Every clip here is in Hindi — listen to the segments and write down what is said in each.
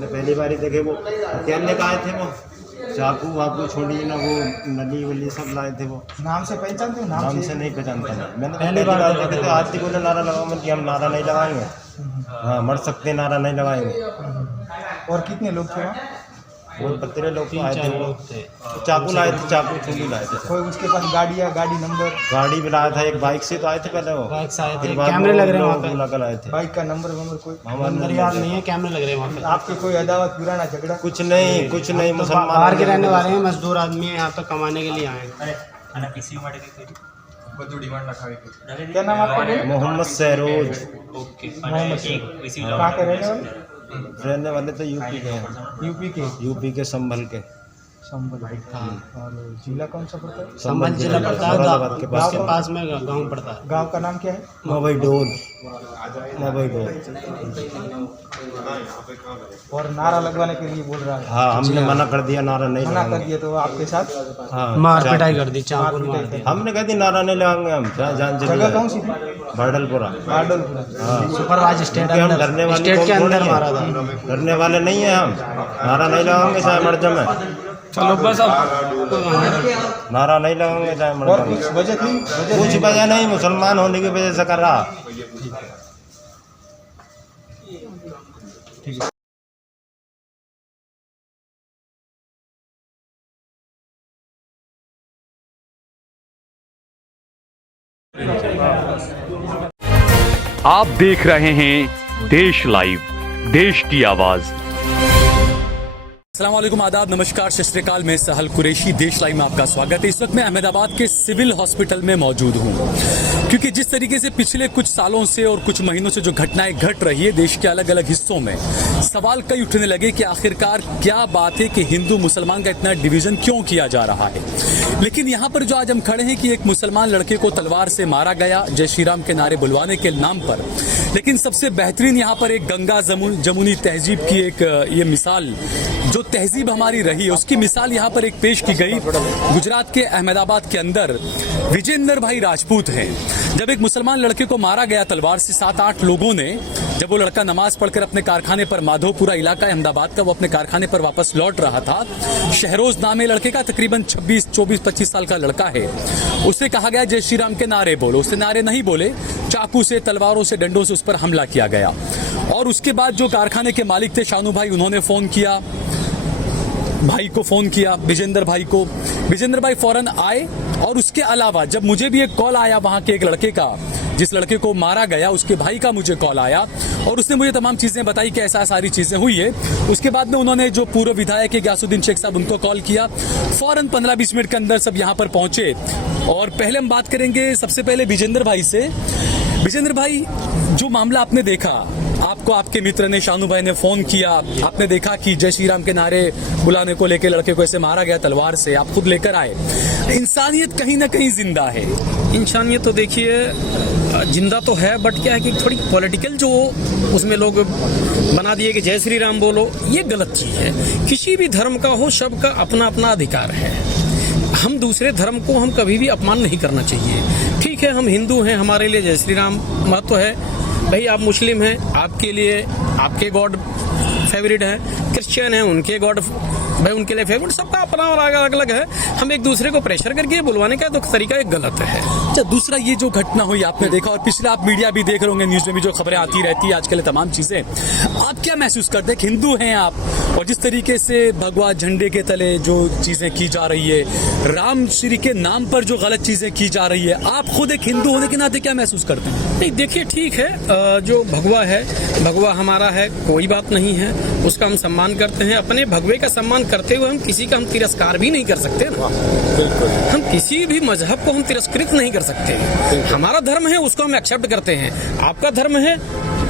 हमने पहली बार ही देखे। वो हथियार लेकर आए थे, वो चाकू वाकू छोड़ी ना, वो नली वली सब लाए थे। वो नाम से पहचानते हो? नाम से नहीं पहचानता मैंने पहली बार देखे थे। आज बोले नारा लगाओ कि हम नारा नहीं लगाएंगे, हाँ मर सकते नारा नहीं लगाएंगे। और कितने लोग थे वहाँ? वो 13 लोग आए थे। वो चाकू लाए थे, चाकू छुरी लाए थे। कोई उसके पास गाड़ी या गाड़ी नंबर? गाड़ी भी लाया था, एक बाइक से तो आए थे पहले। वो बाइक से आए थे, बाद कैमरे लग रहे हैं वहाँ पे। लगा आए थे। बाइक का नंबर वंबर कोई अंदर याद नहीं है, कैमरे लग रहे हैं वहाँ पे। आपके कोई अदावत पुराना झगड़ा? कुछ नहीं, कुछ नहीं। मुसलमान बाहर के रहने वाले हैं, मजदूर आदमी है, यहाँ पे कमाने के लिए आए हैं। क्या नाम आपका? मोहम्मद सहरोज। कहाँ के रहने वाले तो यूपी के हैं। यूपी के संभल के। संभल। और जिला कौन सा पड़ता है? संभल जिला पड़ता है, मुरादाबाद के पास। उसके पास में गाँव पड़ता है। गांव का नाम क्या है? मोबाइल डोल। और नारा लगवाने के लिए बोल रहा है? हाँ हमने मना कर दिया, नारा नहीं मना कर लगाएंगे। दिया तो आपके साथ हाँ मार पिटाई कर दी, चाकू मार दी। हमने कह दी नारा नहीं लगाएंगे हम, जान जगह कौन सी थी? बाडलपुरा। बारडोलपुरा। हाँ सुपरवाइज स्टेट क्योंकि हम डरने वाले स्टेट के कौन अंदर थोड़ी मारा हैं। था। डरने वाले नहीं है हम, नारा नहीं लगाएंगे चाहे मर जाए। चलो बस अब नारा नहीं लगाएंगे चाहे मर और जाए। कुछ वजह थी? कुछ वजह नहीं, मुसलमान होने की वजह से कर रहा। आप देख रहे हैं देश लाइव, देश की आवाज। अस्सलाम वालेकुम, आदाब, नमस्कार, सत श्री अकाल। मैं सहल कुरैशी, देश लाइव में आपका स्वागत है। इस वक्त मैं अहमदाबाद के सिविल हॉस्पिटल में मौजूद हूं, क्योंकि जिस तरीके से पिछले कुछ सालों से और कुछ महीनों से जो घटनाएं घट रही है देश के अलग अलग हिस्सों में, सवाल कई उठने लगे कि आखिरकार क्या बात है कि हिंदू मुसलमान का इतना डिवीजन क्यों किया जा रहा है। लेकिन यहाँ पर जो आज हम खड़े हैं कि एक मुसलमान लड़के को तलवार से मारा गया जय श्री राम के नारे बुलवाने के नाम पर। लेकिन सबसे बेहतरीन यहाँ पर एक गंगा जमुनी तहजीब की एक ये मिसाल, जो तहजीब हमारी रही है उसकी मिसाल यहाँ पर एक पेश की गई। गुजरात के अहमदाबाद के अंदर विजेंद्र भाई राजपूत हैं। जब एक मुसलमान लड़के को मारा गया तलवार से, 7-8 लोगों ने, जब वो लड़का नमाज पढ़कर अपने कारखाने पर, माधोपुरा इलाका अहमदाबाद का, वो अपने कारखाने पर वापस लौट रहा था। शहरोज नाम है लड़के का, तकरीबन 24-25 साल का लड़का है। उसे कहा गया जय श्री राम के नारे बोलो। उसने नारे नहीं बोले, चाकू से, तलवारों से, डंडों से उस पर हमला किया गया। और उसके बाद जो कारखाने के मालिक थे शानू भाई, उन्होंने फोन किया भाई को, फोन किया विजेंद्र भाई को। विजेंद्र भाई फौरन आए। और उसके अलावा जब मुझे भी एक कॉल आया वहां के एक लड़के का, जिस लड़के को मारा गया, उसके भाई का मुझे कॉल आया और उसने मुझे तमाम चीजें बताई कि ऐसा सारी चीजें हुई है। उसके बाद में उन्होंने जो पूर्व विधायक है ग्यासुद्दीन शेख साहब, उनको कॉल किया। फौरन 15-20 मिनट के अंदर सब यहाँ पर पहुंचे। और पहले हम बात करेंगे सबसे पहले विजेंद्र भाई से। विजेंद्र भाई, जो मामला आपने देखा, आपको आपके मित्र ने, शानू भाई ने फोन किया, आपने देखा कि जय श्री राम के नारे बुलाने को लेकर लड़के को ऐसे मारा गया तलवार से, आप खुद लेकर आए। इंसानियत कहीं ना कहीं जिंदा है। इंसानियत तो देखिए जिंदा तो है, बट क्या है कि थोड़ी पॉलिटिकल जो उसमें लोग बना दिए कि जय श्री राम बोलो, ये गलत चीज़ है। किसी भी धर्म का हो, सबका अपना अपना अधिकार है। हम दूसरे धर्म को हम कभी भी अपमान नहीं करना चाहिए। ठीक है, हम हिंदू हैं, हमारे लिए जय श्री राम महत्व है। भाई आप मुस्लिम हैं, आपके लिए आपके गॉड फेवरेट है। क्रिश्चियन हैं, उनके गॉड भाई उनके लिए फेवरेट। सबका अपना और अलग अलग है। हम एक दूसरे को प्रेशर करके बुलवाने का तो तरीका एक गलत है। अच्छा, दूसरा ये जो घटना हुई आपने देखा, और पिछले आप मीडिया भी देख रहे होंगे, न्यूज में भी जो खबरें आती रहती है आजकल, तमाम चीजें, आप क्या महसूस करते हैं? हिंदू हैं आप, और जिस तरीके से भगवा झंडे के तले जो चीजें की जा रही है, राम श्री के नाम पर जो गलत चीजें की जा रही है, आप खुद एक हिंदू होने के नाते क्या महसूस करते हैं? नहीं देखिए, ठीक है, जो भगवा है, भगवा हमारा है, कोई बात नहीं है, उसका हम सम्मान करते हैं। अपने भगवे का सम्मान करते हुए हम किसी का हम तिरस्कार भी नहीं कर सकते ना। हम किसी भी मजहब को हम तिरस्कृत नहीं कर सकते। हमारा धर्म है, उसको हम एक्सेप्ट करते हैं। आपका धर्म है,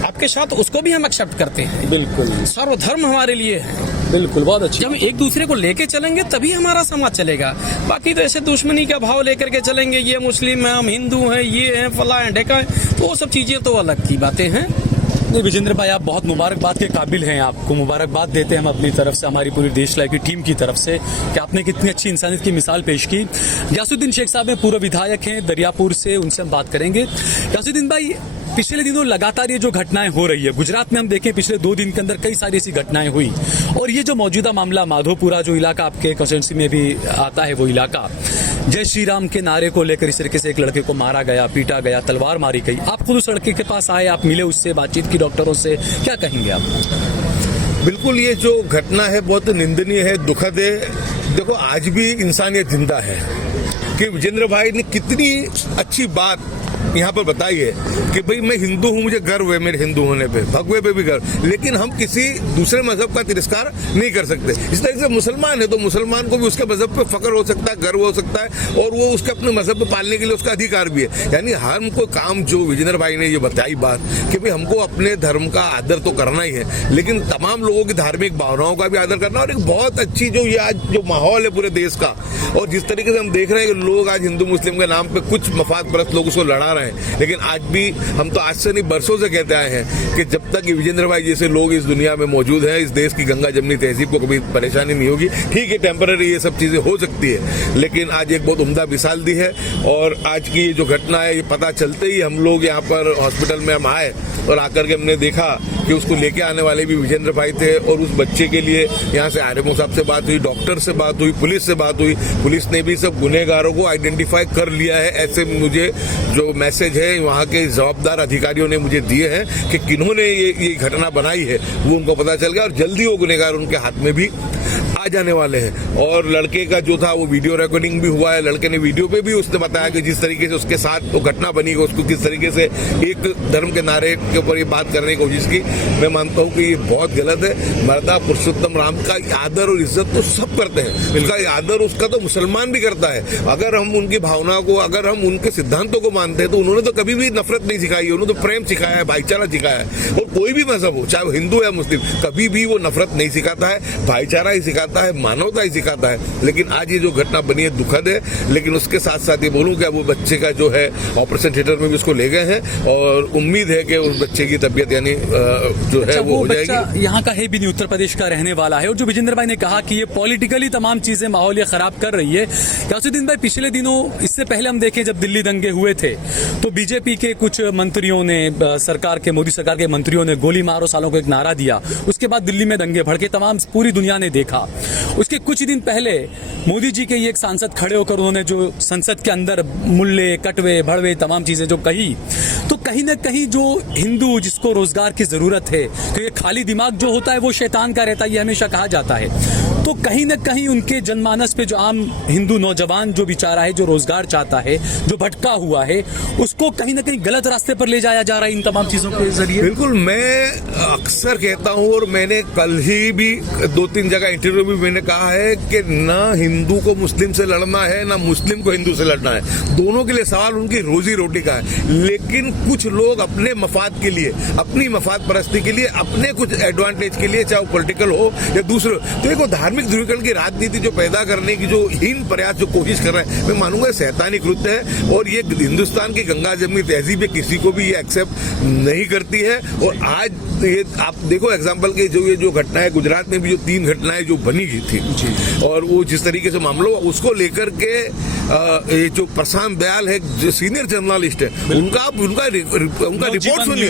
आपके साथ उसको भी हम एक्सेप्ट करते हैं। बिल्कुल, सर्वधर्म हमारे लिए है। बिल्कुल, बहुत अच्छी। जब हम एक दूसरे को लेके चलेंगे तभी हमारा समाज चलेगा। बाकी तो ऐसे दुश्मनी का भाव लेकर के चलेंगे, ये मुस्लिम है, हम हिंदू हैं, ये हैं, फला है, ढेका है, तो वो सब चीजें तो अलग की बातें हैं। नहीं विजेंद्र भाई, आप बहुत मुबारकबाद के काबिल हैं। आपको मुबारकबाद देते हैं हम अपनी तरफ से, हमारी पूरी देश लाइव की टीम की तरफ से, कि आपने कितनी अच्छी इंसानियत की मिसाल पेश की। ग्यासुद्दीन शेख साहब हैं, पूर्व विधायक हैं दरियापुर से, उनसे हम बात करेंगे। ग्यासुद्दीन भाई, पिछले दिनों लगातार ये जो घटनाएं हो रही है, गुजरात में हम देखें पिछले 2 दिन के अंदर कई सारी ऐसी घटनाएं हुई, और ये जो मौजूदा मामला माधोपुरा जो इलाका आपके कंस्टिट्यूंसी में भी आता है, वो इलाका जय श्री राम के नारे को लेकर इस तरीके से एक लड़के को मारा गया, पीटा गया, तलवार मारी गई। आप खुद उस लड़के के पास आए, आप मिले उससे, बातचीत की डॉक्टरों से, क्या कहेंगे आप? बिल्कुल, ये जो घटना है बहुत निंदनीय है, दुखद है। देखो, आज भी इंसानियत जिंदा है कि विजेंद्र भाई ने कितनी अच्छी बात यहाँ पर बताई है कि भाई मैं हिंदू हूँ, मुझे गर्व है मेरे हिंदू होने पे, भगवे पे भी गर्व, लेकिन हम किसी दूसरे मजहब का तिरस्कार नहीं कर सकते। इस तरह से मुसलमान है तो मुसलमान को भी उसके मजहब पे फख्र हो सकता है, गर्व हो सकता है, और वो उसके अपने मजहब पे पालने के लिए उसका अधिकार भी है। यानी हमको काम जो विजेंद्र भाई ने ये बताई बात कि भाई हमको अपने धर्म का आदर तो करना ही है, लेकिन तमाम लोगों की धार्मिक भावनाओं का भी आदर करना। और एक बहुत अच्छी जो ये आज जो माहौल है पूरे देश का, और जिस तरीके से हम देख रहे हैं कि लोग आज हिंदू मुस्लिम के नाम पे कुछ मफाद परस्त लोग उसको लड़ा रहे हैं, लेकिन आज भी हम तो आज से नहीं बरसों से कहते आए हैं कि जब तक विजेंद्र भाई जैसे लोग इस दुनिया में मौजूद हैं, इस देश की गंगा जमनी तहजीब को कभी परेशानी नहीं होगी। ठीक है, टेम्पररी ये सब चीजें हो सकती है, लेकिन आज एक बहुत उम्दा मिसाल दी है। और आज की ये जो घटना है, ये पता चलते ही हम लोग यहाँ पर हॉस्पिटल में हम आए और आकर के हमने देखा कि उसको लेके आने वाले भी विजेंद्र भाई थे, और उस बच्चे के लिए यहाँ से आरएमओ साहब से बात हुई, डॉक्टर से बात हुई, पुलिस से बात हुई। पुलिस ने भी सब गुनहगारों को आइडेंटिफाई कर लिया है, ऐसे मुझे जो मैसेज है वहाँ के जवाबदार अधिकारियों ने मुझे दिए हैं कि किन्होंने ये घटना बनाई है, वो उनको पता चल गया और जल्दी वो गुनहगार उनके हाथ में भी आ जाने वाले हैं। और लड़के का जो था वो वीडियो रिकॉर्डिंग भी हुआ है, लड़के ने वीडियो पे भी उसने बताया कि जिस तरीके से उसके साथ वो घटना बनी, उसको किस तरीके से एक धर्म के नारे के ऊपर ये बात करने की कोशिश की। मैं मानता हूँ कि ये बहुत गलत है। मर्दा पुरुषोत्तम राम का आदर और इज्जत तो सब करते हैं, उसका आदर उसका तो मुसलमान भी करता है। अगर हम उनकी भावना को, अगर हम उनके सिद्धांतों को मानते हैं तो उन्होंने तो कभी भी नफरत नहीं सिखाई है, उन्होंने तो प्रेम सिखाया है, भाईचारा सिखाया है। और कोई भी मजहब हो, चाहे वो हिंदू या मुस्लिम, कभी भी वो नफरत नहीं सिखाता है, भाईचारा ही सिखाता है, मानवता ही सिखाता है। लेकिन आज ये जो घटना बनी है दुखद है, लेकिन उसके साथ साथ ये बोलूं कि वो बच्चे का जो है ऑपरेशन थिएटर में भी उसको ले गए हैं, और उम्मीद है कि उस बच्चे की तबीयत यानी जो है वो हो जाएगी। यहाँ का है भी नहीं, उत्तर प्रदेश का रहने वाला है। और जो विजेंद्र भाई ने कहा कि ये पॉलिटिकली तमाम चीजें माहौल ये खराब कर रही है। यासुद्दीन भाई, पिछले दिनों इससे पहले हम देखें जब दिल्ली दंगे हुए थे तो बीजेपी के कुछ मंत्रियों ने, सरकार के, मोदी सरकार के मंत्रियों ने गोली मारो सालों को एक नारा दिया। उसके बाद दिल्ली में दंगे भड़के, तमाम पूरी दुनिया ने देखा। उसके कुछ दिन पहले मोदी जी के ये एक सांसद खड़े होकर उन्होंने जो संसद के अंदर मुल्ले, कटवे, भड़वे तमाम चीजें जो कही, तो कहीं ना कहीं जो हिंदू जिसको रोजगार की जरूरत है, तो ये खाली दिमाग जो होता है वो शैतान का रहता है, ये हमेशा कहा जाता है। तो कहीं ना कहीं उनके जनमानस पे जो आम हिंदू नौजवान जो बेचारा है, जो रोजगार चाहता है, जो भटका हुआ है, उसको कहीं ना कहीं गलत रास्ते पर ले जाया जा रहा है इन तमाम चीजों के जरिए। बिल्कुल, मैं अक्सर कहता हूँ और मैंने कल ही भी 2-3 जगह इंटरव्यू भी मैंने कहा है कि ना हिंदू को मुस्लिम से लड़ना है, ना मुस्लिम को हिंदू से लड़ना है। दोनों के लिए सवाल उनकी रोजी रोटी का है। लेकिन कुछ लोग अपने मफाद के लिए, अपनी मफाद परस्ती के लिए, अपने कुछ एडवांटेज के लिए, चाहे वो पॉलिटिकल हो या दूसरे, तो एक धार्मिक ध्रुवीकरण की राजनीति जो पैदा करने की जो हीन प्रयास जो कोशिश कर रहे हैं, मैं मानूंगा शैतानी कृत्य है। और ये हिंदुस्तान की गंगा जमनी तहजीब किसी को भी ये एक्सेप्ट नहीं करती है। और आज ये आप देखो एग्जाम्पल के जो ये जो घटना है गुजरात में भी, जो 3 घटनाएं जो बनी थी, और वो जिस तरीके से मामला हुआ उसको लेकर के ये जो प्रशांत दयाल है, जो सीनियर जर्नलिस्ट है, उनका रिपोर्ट सुनिए,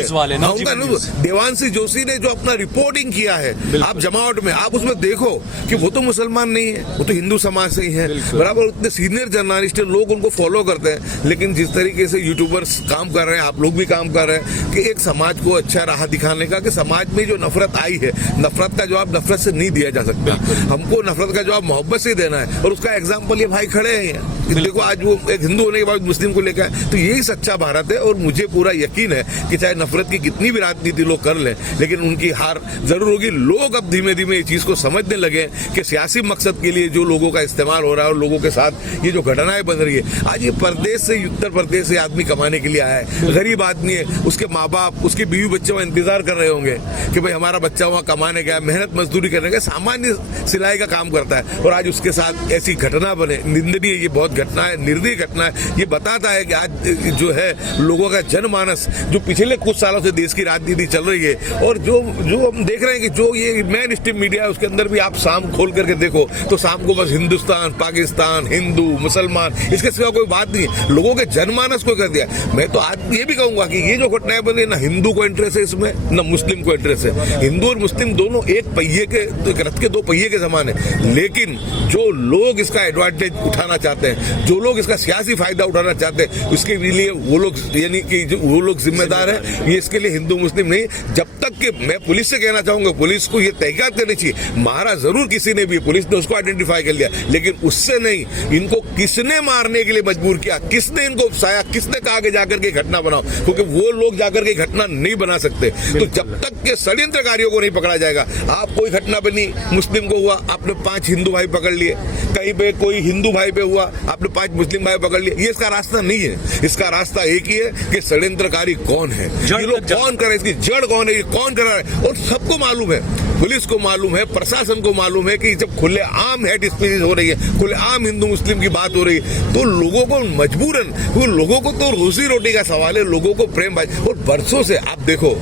देवांशी जोशी ने जो अपना रिपोर्टिंग किया है, आप जमावट में, आप उसमें देखो कि वो तो मुसलमान नहीं है, वो तो हिंदू समाज से ही है बराबर। उतने सीनियर जर्नलिस्ट लोग उनको फॉलो करते हैं। लेकिन जिस तरीके से यूट्यूबर्स काम कर रहे हैं, आप लोग भी काम कर रहे हैं कि एक समाज को अच्छा राह दिखाने का, कि समाज में जो नफरत आई है, नफरत का जवाब नफरत से नहीं दिया जा सकता। हमको नफरत का जवाब मोहब्बत से देना है। और उसका एग्जाम्पल ये भाई खड़े हैं, देखो आज वो एक हिंदू होने के बाद मुस्लिम को लेकर, तो यही सच्चा भारत है। और मुझे पूरा यकीन है कि चाहे नफरत की कितनी भी राजनीति लोग कर लें, लेकिन उनकी हार जरूर होगी। लोग अब धीमे धीमे इस चीज को समझने लगे कि सियासी मकसद के लिए जो लोगों का इस्तेमाल हो रहा है और लोगों के साथ ये जो घटनाएं बन रही है। आज ये प्रदेश से, उत्तर प्रदेश से आदमी कमाने के लिए आया है, गरीब आदमी है, उसके माँ बाप, उसके बीवी बच्चे वहाँ इंतजार कर रहे होंगे कि भाई हमारा बच्चा वहाँ कमाने गया, मेहनत मजदूरी करने गया, सामान्य सिलाई का काम करता है, और आज उसके साथ ऐसी घटना बने, निंदनीय, ये बहुत घटना है, निर्दयी घटना है। ये बताता है कि आज जो है लोगों का जनमानस जो पिछले कुछ सालों से देश की राजनीति चल रही है, और जो हम देख रहे हैं कि जो ये मेन स्ट्रीम मीडिया है उसके अंदर भी आप शाम खोल करके देखो तो शाम को बस हिंदुस्तान, पाकिस्तान, हिंदू, मुसलमान, इसके सिवा कोई बात नहीं है। लोगों के जनमानस को कर दिया। मैं तो आज ये भी कहूंगा कि ये जो घटनाएं बनी, ना हिंदू को इंटरेस्ट है इसमें, ना मुस्लिम को इंटरेस्ट है। हिंदू और मुस्लिम दोनों एक पहिए के, रथ के दो पहिए के समान है, लेकिन जो लोग इसका एडवांटेज उठाना चाहते हैं, जो लोग इसका सियासी फायदा उठाना चाहते हैं, उसके लिए वो लोग, यानी कि वो लोग जिम्मेदार है। ये इसके लिए हिंदू मुस्लिम नहीं। जब तक कि मैं पुलिस से कहना चाहूंगा, पुलिस को ये तहकीकात करनी चाहिए। मारा जरूर किसी ने भी, पुलिस ने उसको आइडेंटिफाई कर लिया, लेकिन उससे नहीं, इनको किसने मारने के लिए मजबूर किया, किसने इनको उकसाया, किसने कहा कि जाकर के घटना बनाओ, क्योंकि वो लोग जाकर के घटना नहीं बना सकते। तो जब तक के षड्यंत्रकारियों को नहीं पकड़ा जाएगा, आप कोई घटना बनी, मुस्लिम को हुआ, आपने 5 हिंदू भाई पकड़ लिए, कहीं पे कोई हिंदू भाई पे हुआ, आपने 5 मुस्लिम भाई पकड़ लिए, ये इसका रास्ता नहीं है। इसका रास्ता एक ही है कि षड्यंत्रकारी कौन है, ये लोग कौन कर रहे हैं, इसकी जड़ कौन है, ये कौन कर रहा है। और सबको मालूम है, पुलिस को मालूम है, प्रशासन को मालूम है कि जब खुले आम हेट स्पीच हो रही है, खुले आम हिंदू मुस्लिम की बात हो रही है, तो लोगों को मजबूरन, वो लोगों को तो रोजी रोटी का सवाल है, लोगों को प्रेम भाई। और बरसों से आप देखो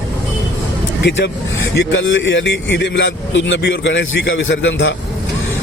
कि जब ये कल यानी ईद मिलाद उन नबी और गणेश जी का विसर्जन था,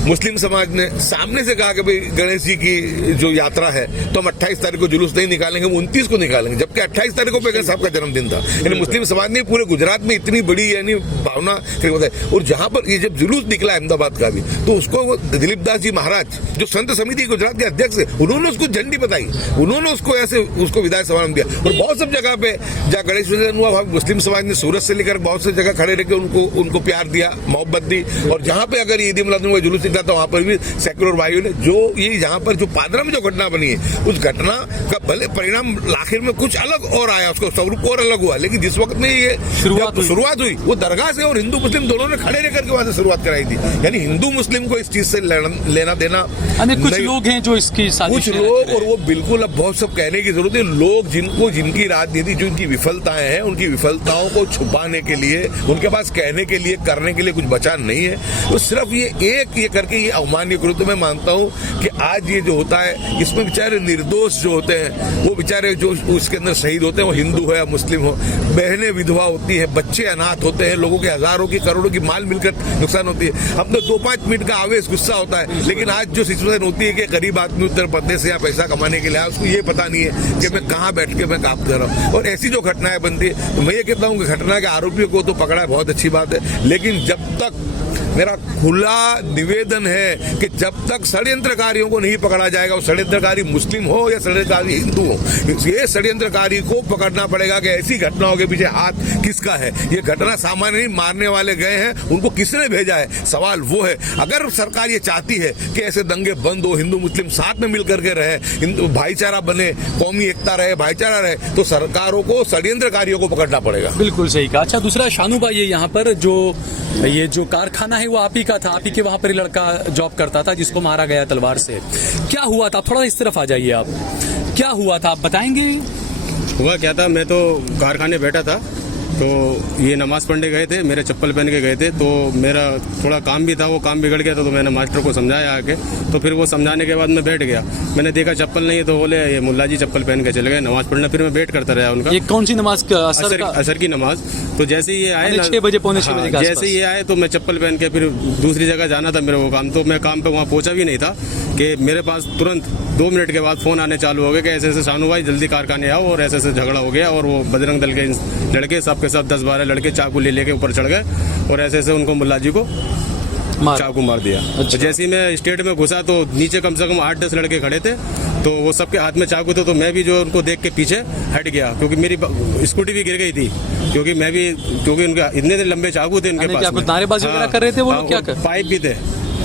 मुस्लिम समाज ने सामने से कहा कि भाई गणेश जी की जो यात्रा है तो हम 28 तारीख को जुलूस नहीं निकालेंगे, हम 29 को निकालेंगे, जबकि 28 तारीख को बेगम साहब का जन्मदिन था। यानी मुस्लिम समाज ने पूरे गुजरात में इतनी बड़ी यानी भावना बताई। और जहां पर ये जब जुलूस निकला अहमदाबाद का भी, तो उसको दिलीप दास जी महाराज जो संत समिति गुजरात के अध्यक्ष है, उन्होंने उसको झंडी बताई, उन्होंने उसको ऐसे उसको विदाई समारोह दिया। और बहुत सब जगह पे जहाँ गणेश विसर्जन हुआ, मुस्लिम समाज ने सूरत से लेकर बहुत सी जगह खड़े रहकर उनको प्यार दिया, मोहब्बत दी। और जहां पे अगर ईद मिलाद का जुलूस निकला तो वहां पर भी सैकड़ों भाइयों ने, जो ये यहाँ पर जो पादरा में जो घटना बनी है, उस घटना का भले परिणाम आखिर में कुछ अलग और आया, उसका स्वरूप और अलग हुआ, लेकिन जिस वक्त में ये शुरुआत हुई वो दरगाह से और हिंदू मुस्लिम दोनों ने खड़े रहकर के वहां से शुरुआत कराई थी। यानी हिंदू मुस्लिम को इस चीज से लेना देना, कुछ लोग हैं जो इसकी कुछ लोग, और वो बिल्कुल अब बहुत सब कहने की जरूरत है। लोग जिनकी राजनीति, जो उनकी विफलताएं हैं, उनकी विफलताओं को छुपाने के लिए, उनके पास कहने के लिए, करने के लिए कुछ बचा नहीं है। तो सिर्फ ये करके ये अवमान्य करो। तो मैं मानता हूं कि आज ये जो होता है, इसमें बेचारे निर्दोष जो होते हैं, वो बेचारे जो उसके अंदर शहीद होते हैं, वो हिंदू हो या मुस्लिम हो, बहनें विधवा होती है, बच्चे अनाथ होते हैं, लोगों के हजारों की करोड़ों की माल मिलकर नुकसान होती है। अब तो 2-5 मिनट का आवेश, गुस्सा होता है, लेकिन आज जो सिचुएशन होती है कि गरीब आदमी उत्तर प्रदेश से या पैसा कमाने के लिए आया, उसको ये पता नहीं है कि मैं कहाँ बैठ के मैं काम कर रहा हूँ। और ऐसी जो घटनाएं बनती है, तो मैं ये कहता हूँ कि घटना के आरोपियों को तो पकड़ा है, बहुत अच्छी बात है, लेकिन जब तक, मेरा खुला निवेदन है कि जब तक षड्यंत्रकारियों को नहीं पकड़ा जाएगा, वो षड्यंत्रकारी मुस्लिम हो या षड्यंत्रकारी हिंदू हो, ये षड्यंत्रकारी को पकड़ना पड़ेगा कि ऐसी घटनाओं के पीछे हाथ किसका है। ये घटना सामान्य नहीं, मारने वाले गए हैं, उनको किसने भेजा है, सवाल वो है। अगर सरकार ये चाहती है कि ऐसे दंगे बंद हो, हिंदू मुस्लिम साथ में मिलकर के रहे, भाईचारा बने, कौमी एकता रहे, भाईचारा रहे, तो सरकारों को षड्यंत्रकारियों को पकड़ना पड़ेगा। बिल्कुल सही कहा। अच्छा, दूसरा शानू भाई, यहाँ पर ये जो कारखाना है वो आप ही का था, आप ही के वहां पर लड़का जॉब करता था जिसको मारा गया तलवार से। क्या हुआ था, थोड़ा इस तरफ आ जाइए आप, क्या हुआ था आप बताएंगे? हुआ क्या था, मैं तो कारखाने बैठा था, तो ये नमाज पढ़ने गए थे, मेरे चप्पल पहन के गए थे, तो मेरा थोड़ा काम भी था, वो काम बिगड़ गया था, तो मैंने मास्टर को समझाया आके, तो फिर वो समझाने के बाद मैं बैठ गया। मैंने देखा चप्पल नहीं है, तो बोले ये मुल्ला जी चप्पल पहन के चले गए नमाज पढ़ने। फिर मैं वेट करता रहा उनका। ये कौन सी नमाज? असर की नमाज। तो जैसे ही ये आए, 6 बजे, पौने 6 बजे, जैसे ये आए तो मैं चप्पल पहन के फिर दूसरी जगह जाना था मेरे वो काम, तो मैं काम पे वहाँ पहुंचा भी नहीं था कि मेरे पास तुरंत 2 मिनट के बाद फोन आने चालू हो गए कि ऐसे ऐसे शानू भाई जल्दी कारखाने आओ, और ऐसे ऐसे झगड़ा हो गया, और वो बजरंग दल के लड़के सबके सब 10-12 लड़के चाकू लेके ऊपर चढ़ गए, और ऐसे ऐसे उनको मुल्ला जी को चाकू मार दिया। अच्छा। जैसे ही मैं स्टेट में घुसा तो नीचे कम से कम 8-10 लड़के खड़े थे, तो वो सबके हाथ में चाकू थे, तो मैं भी जो उनको देख के पीछे हट गया, क्योंकि मेरी स्कूटी भी गिर गई थी, क्योंकि उनके इतने लंबे चाकू थे उनके पास। नारेबाजी वगैरह कर रहे थे वो लोग? क्या कर? पाइप भी थे।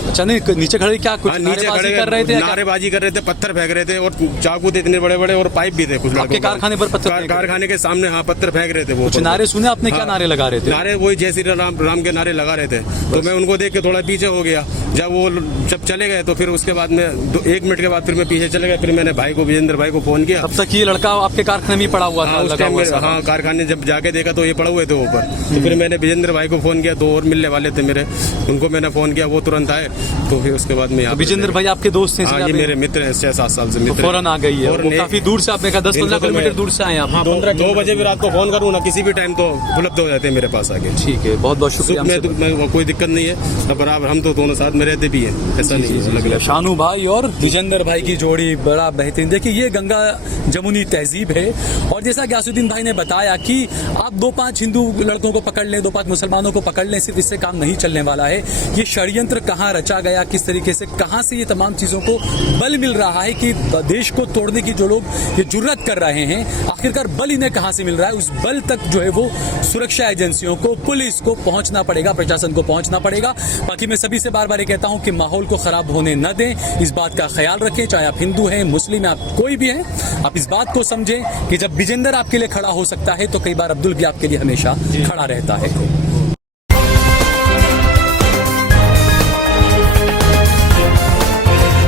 अच्छा, नहीं नीचे खड़े क्या कुछ नीचे खड़े कर रहे थे, नारेबाजी कर रहे थे, पत्थर फेंक रहे थे, और चाकू थे इतने बड़े बड़े, और पाइप भी थे कुछ। आपके कारखाने पर पत्थर? कारखाने के सामने हाँ पत्थर फेंक रहे थे वो। कुछ नारे सुने आपने? क्या नारे लगा रहे थे? नारे वही जय श्री राम के नारे लगा रहे थे। तो मैं उनको देख के थोड़ा पीछे हो गया। जब चले गए तो फिर उसके बाद में 1 मिनट के बाद फिर मैं पीछे चले गया। फिर मैंने भाई को, विजेंद्र भाई को फोन किया। अब तक ये लड़का आपके कारखाने में पड़ा हुआ था? हाँ, कारखाने जब जाके देखा तो ये पड़ा हुए थे ऊपर। तो फिर मैंने विजेंद्र भाई को फोन किया, 2 और मिलने वाले थे मेरे, उनको मैंने फोन किया, वो तुरंत आए। बुलाए तो फिर उसके बाद में यहाँ विजेंद्र भाई आपके दोस्त हैं? हाँ, ये मेरे मित्र हैं, 6-7 साल से तो मित्र। फौरन आ गई है, फौरन वो एक- काफी दूर से, आपने कहा 10-15 किलोमीटर दूर से आए आप। 2 बजे भी रात को फोन करूँ ना, किसी भी टाइम तो उपलब्ध हो जाते हैं मेरे पास आके। ठीक है, बहुत बहुत शुक्रिया। सुख में दुख में कोई दिक्कत नहीं है, तो बराबर हम तो दोनों साथ में रहते भी हैं, ऐसा नहीं है अलग अलग। शानू भाई और विजेंद्र भाई की जोड़ी बड़ा बेहतरीन। देखिए ये गंगा जमुनी तहजीब है, और जैसा ग्यासुद्दीन भाई ने बताया कि आप 2-5 हिंदू लड़कों को पकड़ लें, 2-5 मुसलमानों को पकड़ लें, सिर्फ इससे काम नहीं चलने वाला है। ये षड्यंत्र कहाँ रचा गया, किस तरीके से, कहाँ से ये तमाम चीजों को बल मिल रहा है कि देश को तोड़ने की जो लोग ये जुर्रत कर रहे हैं, आखिरकार बल इन्हें कहाँ से मिल रहा है, उस बल तक जो है वो सुरक्षा एजेंसियों को, पुलिस को पहुंचना पड़ेगा, प्रशासन को पहुंचना पड़ेगा। बाकी मैं सभी से बार बार ये कहता हूं कि माहौल को खराब होने न दें, इस बात का ख्याल रखें, चाहे आप हिंदू हैं, मुस्लिम हैं, आप कोई भी हैं, आप इस बात को समझें कि जब विजेंद्र आपके लिए खड़ा हो सकता है तो कई बार अब्दुल भी आपके लिए हमेशा खड़ा रहता है।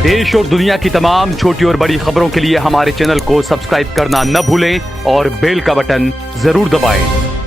देश और दुनिया की तमाम छोटी और बड़ी खबरों के लिए हमारे चैनल को सब्सक्राइब करना न भूलें और बेल का बटन जरूर दबाएं।